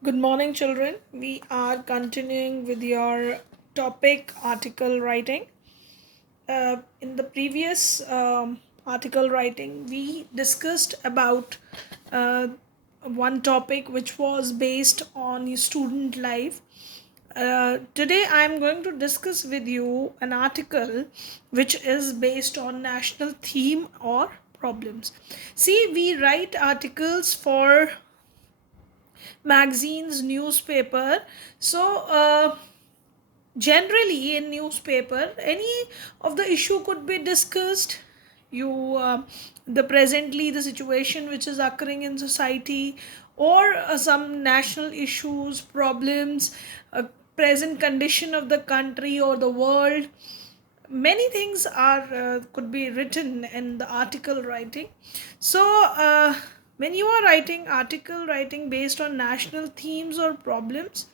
Good morning, children. We are continuing with your topic article writing. In the previous article writing, we discussed about uh, one topic which was based on student life. Today, I am going to discuss with you an article which is based on national theme or problems. See, we write articles for magazines, newspaper. So generally in newspaper, any of the issue could be discussed. You the presently the situation which is occurring in society, or some national issues, problems, present condition of the country or the world. Many things are could be written in the article writing. So when you are writing article writing based on national themes or problems,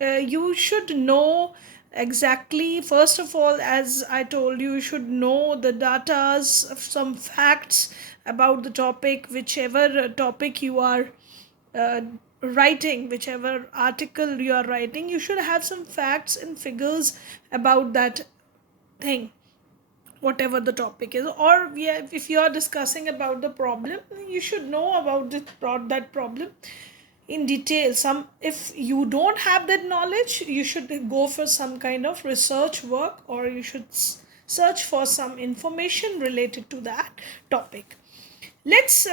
you should know exactly, first of all, as I told you, you should know the datas, some facts about the topic, whichever topic you are uh, writing, whichever article you are writing. You should have some facts and figures about that thing, whatever the topic is. Or if you are discussing about the problem, you should know about that problem in detail. Some, if you don't have that knowledge, you should go for some kind of research work, or you should search for some information related to that topic. Let's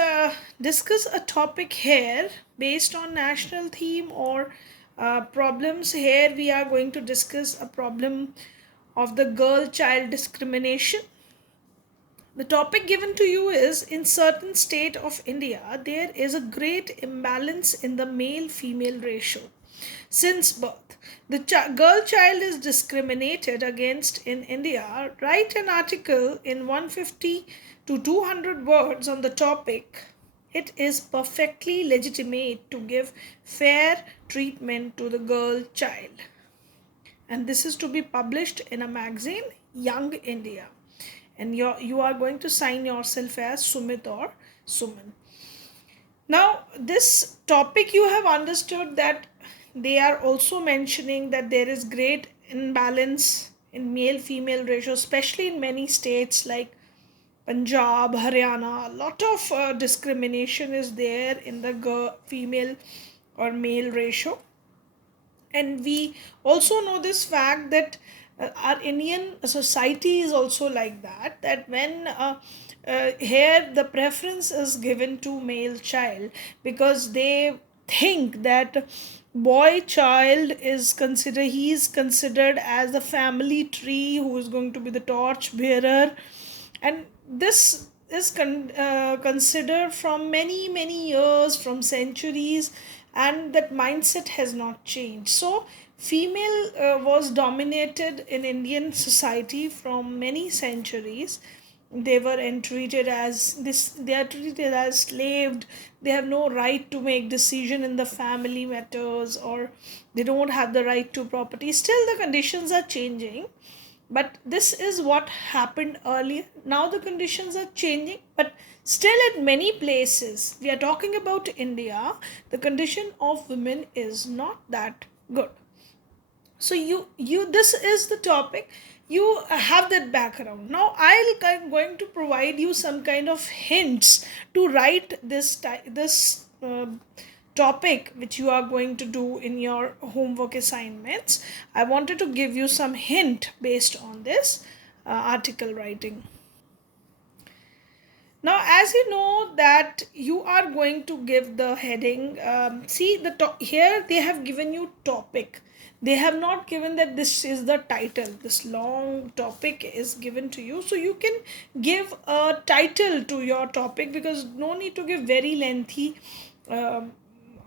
discuss a topic here based on national theme or problems. Here we are going to discuss a problem of the girl child discrimination. The topic given to you is: in certain state of India, there is a great imbalance in the male female ratio. Since birth, the girl child is discriminated against in India. Write an article in 150 to 200 words on the topic. It is perfectly legitimate to give fair treatment to the girl child. And this is to be published in a magazine, Young India. And you are going to sign yourself as Sumit or Suman. Now, this topic, you have understood that they are also mentioning that there is great imbalance in male female ratio, especially in many states like Punjab, Haryana. A lot of discrimination is there in the female or male ratio. And we also know this fact that our Indian society is also like that when here the preference is given to male child, because they think that boy child is considered, he is considered as the family tree who is going to be the torch bearer. And this is considered from many years, from centuries, and that mindset has not changed. So female was dominated in Indian society from many centuries. They were treated as this, they are treated as slaved. They have no right to make decision in the family matters, or they don't have the right to property. Still the conditions are changing, but this is what happened earlier. Now the conditions are changing, but still at many places, we are talking about India, the condition of women is not that good. So you this is the topic. You have that background. Now I'm going to provide you some kind of hints to write this topic which you are going to do in your homework assignments. I wanted to give you some hint based on this article writing. Now, as you know that you are going to give the heading, see here they have given you topic. They have not given that this is the title. This long topic is given to you, so you can give a title to your topic, because no need to give very lengthy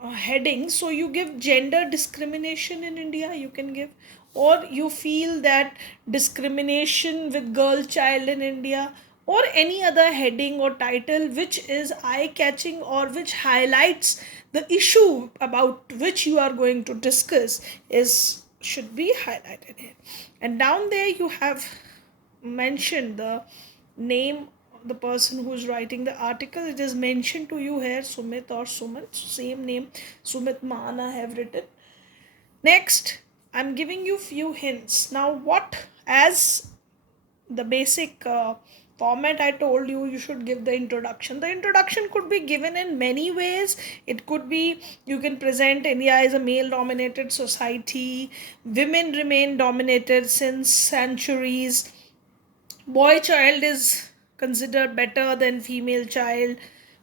heading. So you give gender discrimination in India, you can give, or you feel that discrimination with girl child in India, or any other heading or title which is eye catching or which highlights the issue about which you are going to discuss, is should be highlighted here. And down there you have mentioned the name, the person who is writing the article. It is mentioned to you here, Sumit or Suman, same name, Sumit Maan I have written. Next, I'm giving you few hints. Now, what as the basic format I told you, you should give the introduction. The introduction could be given in many ways. It could be you can present India as a male dominated society, women remain dominated since centuries, boy child is considered better than female child,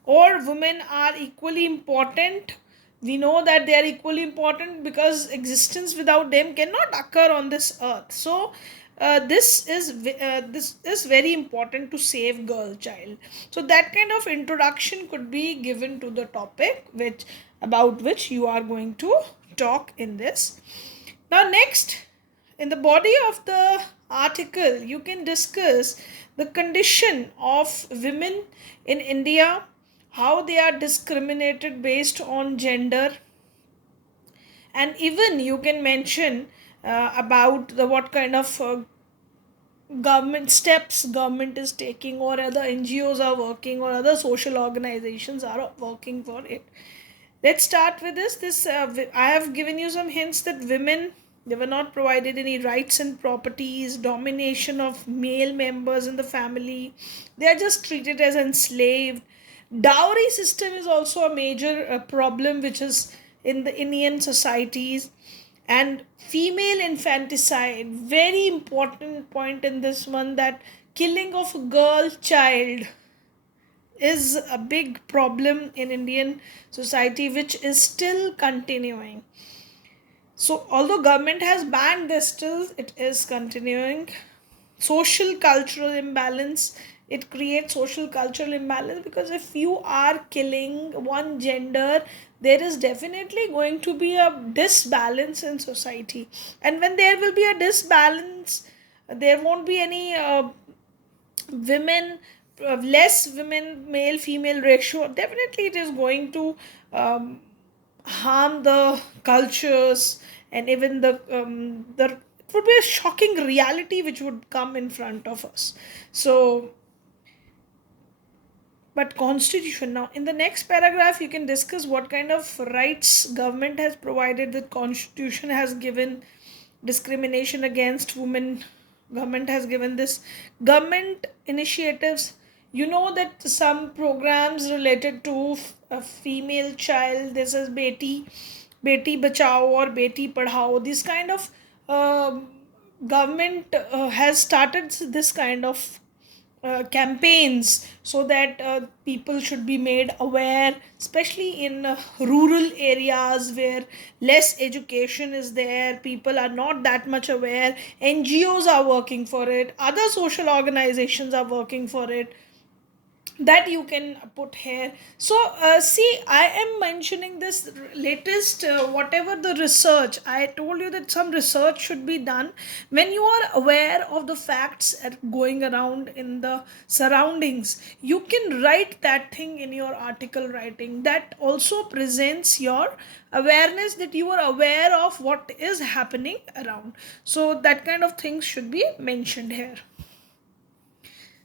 or women are equally important. We know that they are equally important because existence without them cannot occur on this earth. So this is very important to save girl child. So that kind of introduction could be given to the topic which about which you are going to talk in this. Now, next, in the body of the article, you can discuss the condition of women in India, how they are discriminated based on gender, and even you can mention about the what kind of government steps government is taking, or other NGOs are working, or other social organizations are working for it. Let's start with this I have given you some hints that women, they were not provided any rights and properties, domination of male members in the family, they are just treated as enslaved. Dowry system is also a major problem which is in the Indian societies. And female infanticide, very important point in this one, that killing of a girl child is a big problem in Indian society which is still continuing. So although government has banned this, still it is continuing. Social cultural imbalance, it creates social cultural imbalance because if you are killing one gender, there is definitely going to be a disbalance in society. And when there will be a disbalance, there won't be any women, less women male female ratio, definitely it is going to um, harm the cultures. And even the it would be a shocking reality which would come in front of us. So, but constitution, now in the next paragraph you can discuss what kind of rights government has provided, that constitution has given discrimination against women, government has given this government initiatives. You know that some programs related to a female child, this is beti bachao or beti padhao, this kind of um government has started this kind of campaigns, so that people should be made aware, especially in rural areas where less education is there, people are not that much aware. NGOs are working for it, other social organizations are working for it, that you can put here. So see, I am mentioning this latest whatever the research I told you, that some research should be done. When you are aware of the facts going around in the surroundings, you can write that thing in your article writing, that also presents your awareness, that you are aware of what is happening around. So that kind of things should be mentioned here.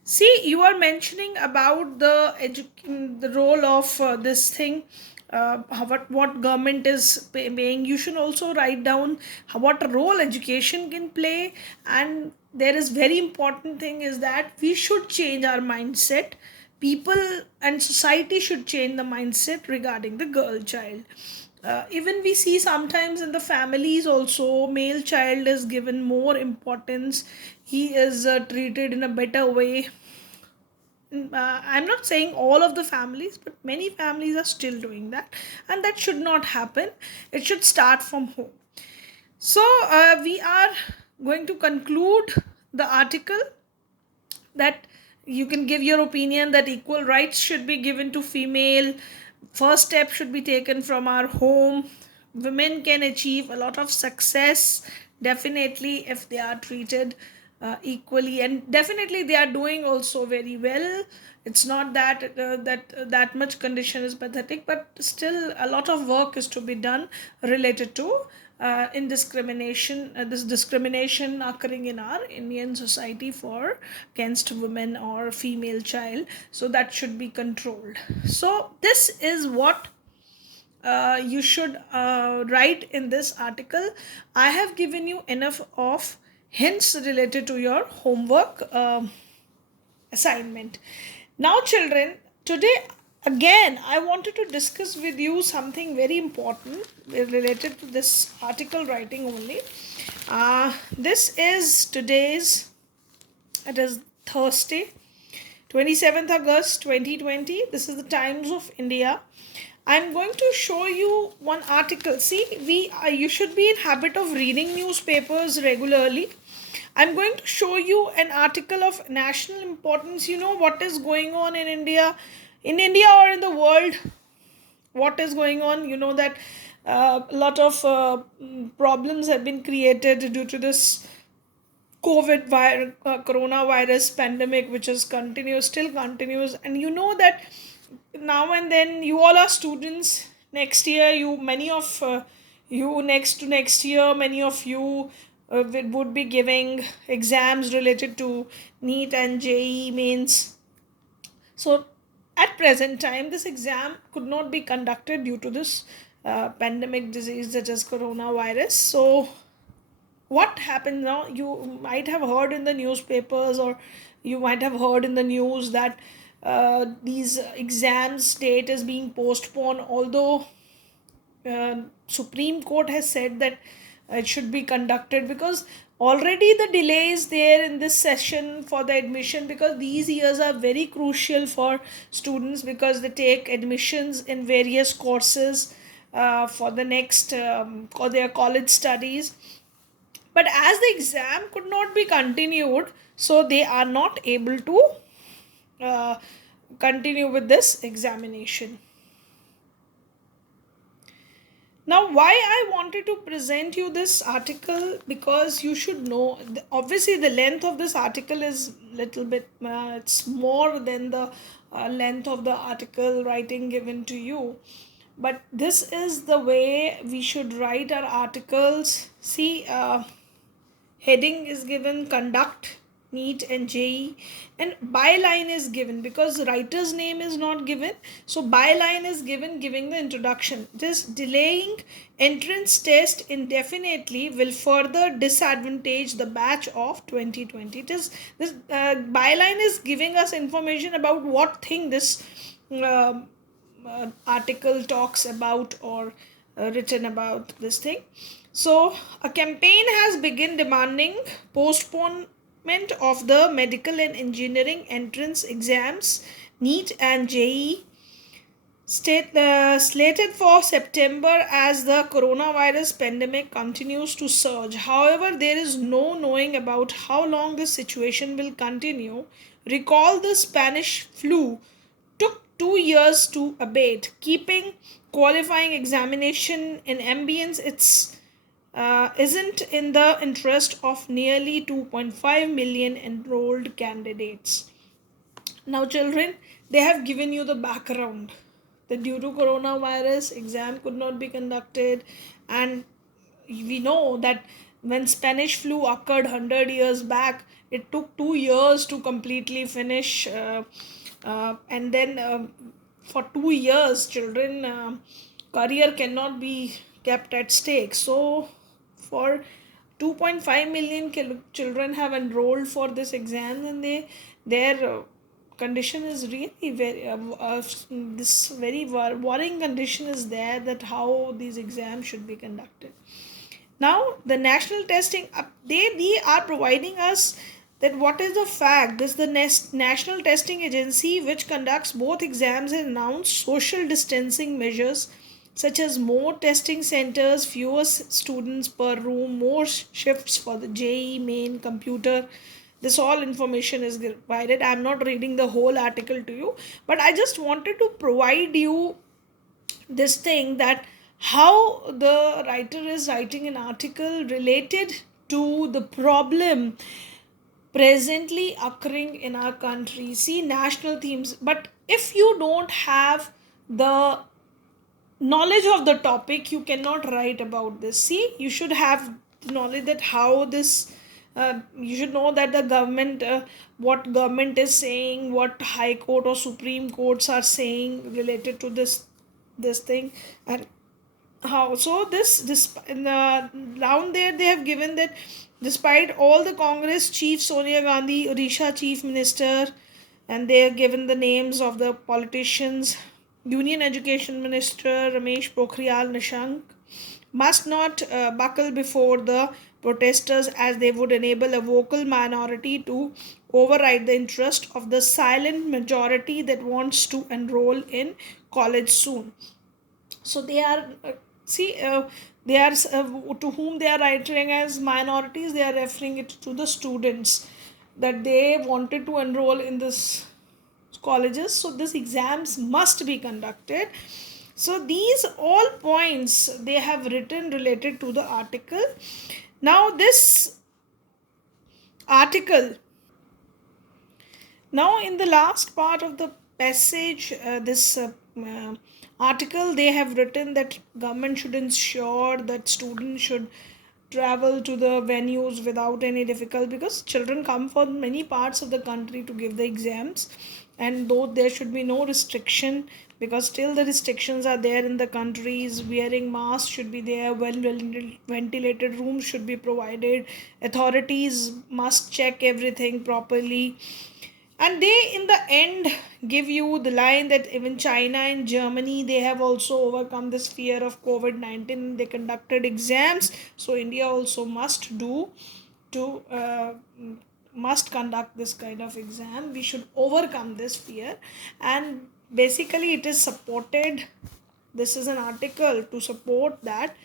See, you are mentioning about the role of this thing, what government is paying. You should also write down what role education can play, and there is very important thing is that we should change our mindset. People and society should change the mindset regarding the girl child. Even we see sometimes in the families also, male child is given more importance, he is treated in a better way. I'm not saying all of the families, but many families are still doing that, and that should not happen. It should start from home. So, we are going to conclude the article, that you can give your opinion that equal rights should be given to female. First step should be taken from our home. Women can achieve a lot of success definitely if they are treated equally, and definitely they are doing also very well. It's not that that much condition is pathetic, but still a lot of work is to be done related to indiscrimination, this discrimination occurring in our Indian society for against women or female child. So that should be controlled. So this is what you should write in this article. I have given you enough of hints related to your homework assignment. Now, children, today again I wanted to discuss with you something very important related to this article writing only. This is today's, it is Thursday, 27th August 2020. This is the Times of India. I'm going to show you one article. See, you should be in habit of reading newspapers regularly. I'm going to show you an article of national importance. You know what is going on in India or in the world. What is going on? You know that a lot of problems have been created due to this coronavirus pandemic, which is continuous, still continues. And you know that now and then you all are students. Next year, many of you next to next year, many of you would be giving exams related to NEET and JEE mains. So at present time, this exam could not be conducted due to this pandemic disease, that is coronavirus. So what happens now, you might have heard in the newspapers, or you might have heard in the news that these exams date is being postponed, although Supreme Court has said that it should be conducted, because already the delay is there in this session for the admission, because these years are very crucial for students, because they take admissions in various courses for the next or their college studies. But as the exam could not be continued, so they are not able to uh, continue with this examination. Now, why I wanted to present you this article, because you should know, obviously the length of this article is little bit, it's more than the length of the article writing given to you. But this is the way we should write our articles. See, heading is given conduct, NEET and JEE, and byline is given because writer's name is not given. So byline is given giving the introduction. This delaying entrance test indefinitely will further disadvantage the batch of 2020. It is this byline is giving us information about what thing this uh, article talks about, or written about this thing. So, a campaign has begun demanding postponement of the medical and engineering entrance exams, NEET and JEE, slated for September as the coronavirus pandemic continues to surge. However, there is no knowing about how long this situation will continue. Recall the Spanish flu took 2 years to abate, keeping qualifying examination in ambience. It's isn't in the interest of nearly 2.5 million enrolled candidates. Now, children, they have given you the background that due to coronavirus, exam could not be conducted, and we know that when Spanish flu occurred 100 years back, it took 2 years to completely finish, and then for 2 years, children career cannot be kept at stake. So for 2.5 million children have enrolled for this exam, and their condition is really very this very worrying condition is there, that how these exams should be conducted. Now the national testing they are providing us that what is the fact. This is the national testing agency which conducts both exams and announced social distancing measures such as more testing centers, fewer students per room, more shifts for the JEE main computer. This all information is provided. I'm not reading the whole article to you, but I just wanted to provide you this thing, that how the writer is writing an article related to the problem presently occurring in our country. See, national themes, but if you don't have the knowledge of the topic, you cannot write about this. See, you should have knowledge that how this you should know that the government, what government is saying, what high court or supreme courts are saying related to this thing, and how. So this in the down there they have given that despite all the Congress chief Sonia Gandhi, Odisha chief minister, and they have given the names of the politicians. Union Education Minister Ramesh Pokhriyal Nishank must not buckle before the protesters, as they would enable a vocal minority to override the interest of the silent majority that wants to enroll in college soon. So they are see they are to whom they are writing as minorities, they are referring it to the students that they wanted to enroll in this colleges, so these exams must be conducted. So these all points they have written related to the article. Now this article, now in the last part of the passage, this article, they have written that government should ensure that students should travel to the venues without any difficulty, because children come from many parts of the country to give the exams, and though there should be no restriction, because still the restrictions are there in the countries. Wearing masks should be there, well ventilated rooms should be provided, authorities must check everything properly. And they in the end give you the line that even China and Germany, they have also overcome this fear of COVID-19, they conducted exams, so India also must do to must conduct this kind of exam. We should overcome this fear, and basically it is supported. This is an article to support that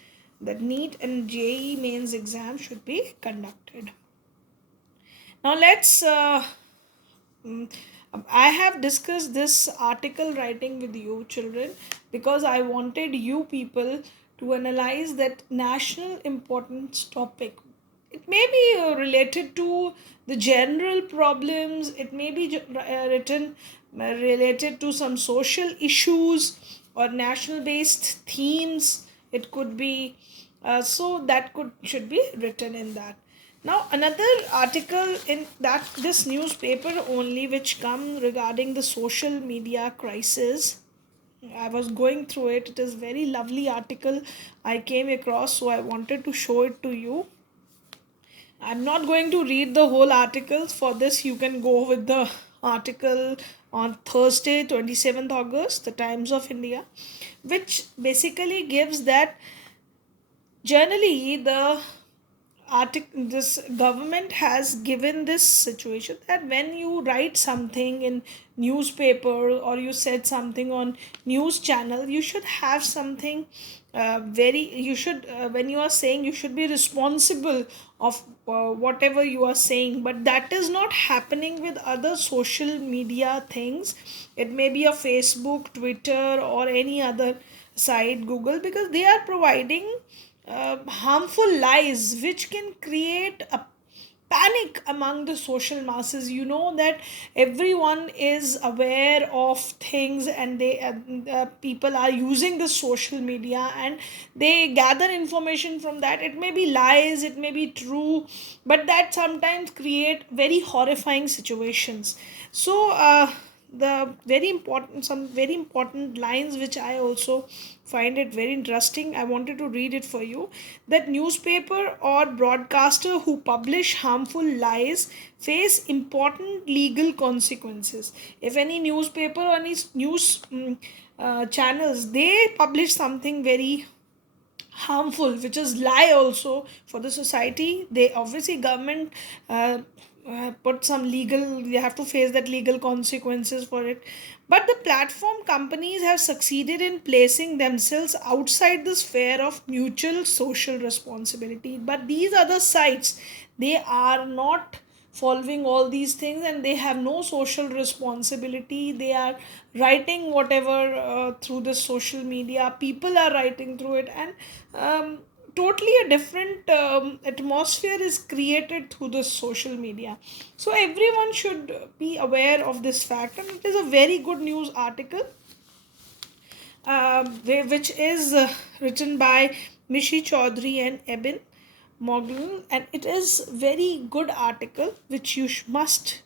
NEET and JEE mains exam should be conducted. Now let's Mm, I have discussed this article writing with you, children, because I wanted you people to analyze that national importance topic. It may be related to the general problems, it may be written related to some social issues or national based themes. It could be so that could should be written in that. Now another article in that this newspaper only, which come regarding the social media crisis. I was going through it. It is very lovely article I came across, so I wanted to show it to you. I'm not going to read the whole articles. For this, you can go with the article on Thursday, 27th August, the Times of India, which basically gives that generally the this government has given this situation that when you write something in newspaper or you said something on news channel, you should have something very you should when you are saying, you should be responsible of whatever you are saying, but that is not happening with other social media things. It may be a Facebook, Twitter, or any other site, Google, because they are providing harmful lies which can create a panic among the social masses. You know that everyone is aware of things, and they people are using the social media and they gather information from that. It may be lies, it may be true, but that sometimes create very horrifying situations. So the very important some very important lines which I also find it very interesting, I wanted to read it for you. That newspaper or broadcaster who publish harmful lies face important legal consequences. If any newspaper or any news channels, they publish something very harmful which is lie also for the society, they obviously government put some legal, they have to face that legal consequences for it. But the platform companies have succeeded in placing themselves outside the sphere of mutual social responsibility. But these other sites, they are not following all these things, and they have no social responsibility. They are writing whatever through the social media, people are writing through it, and totally a different atmosphere is created through the social media. So everyone should be aware of this fact, and it is a very good news article, which is written by Mishi Chaudhary and Eben Mogul, and it is very good article which you must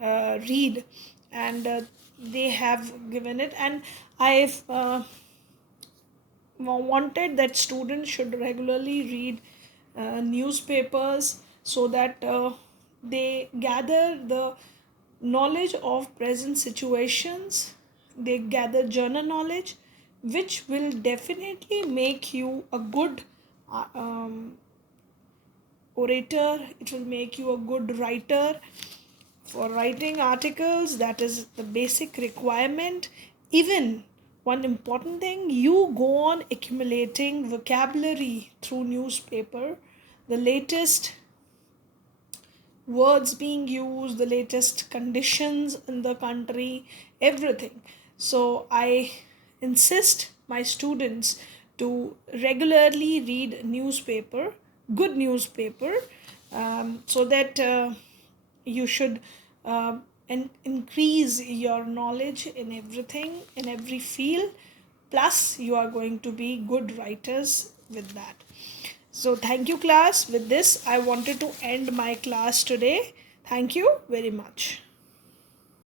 read, and they have given it, and I've wanted that students should regularly read newspapers so that they gather the knowledge of present situations, they gather journal knowledge, which will definitely make you a good orator, it will make you a good writer. For writing articles, that is the basic requirement. Even one important thing, you go on accumulating vocabulary through newspaper, the latest words being used, the latest conditions in the country, everything. So I insist my students to regularly read newspaper, good newspaper, so that you should increase your knowledge in everything, in every field. Plus, you are going to be good writers with that. So, thank you, class. With this, I wanted to end my class today. Thank you very much.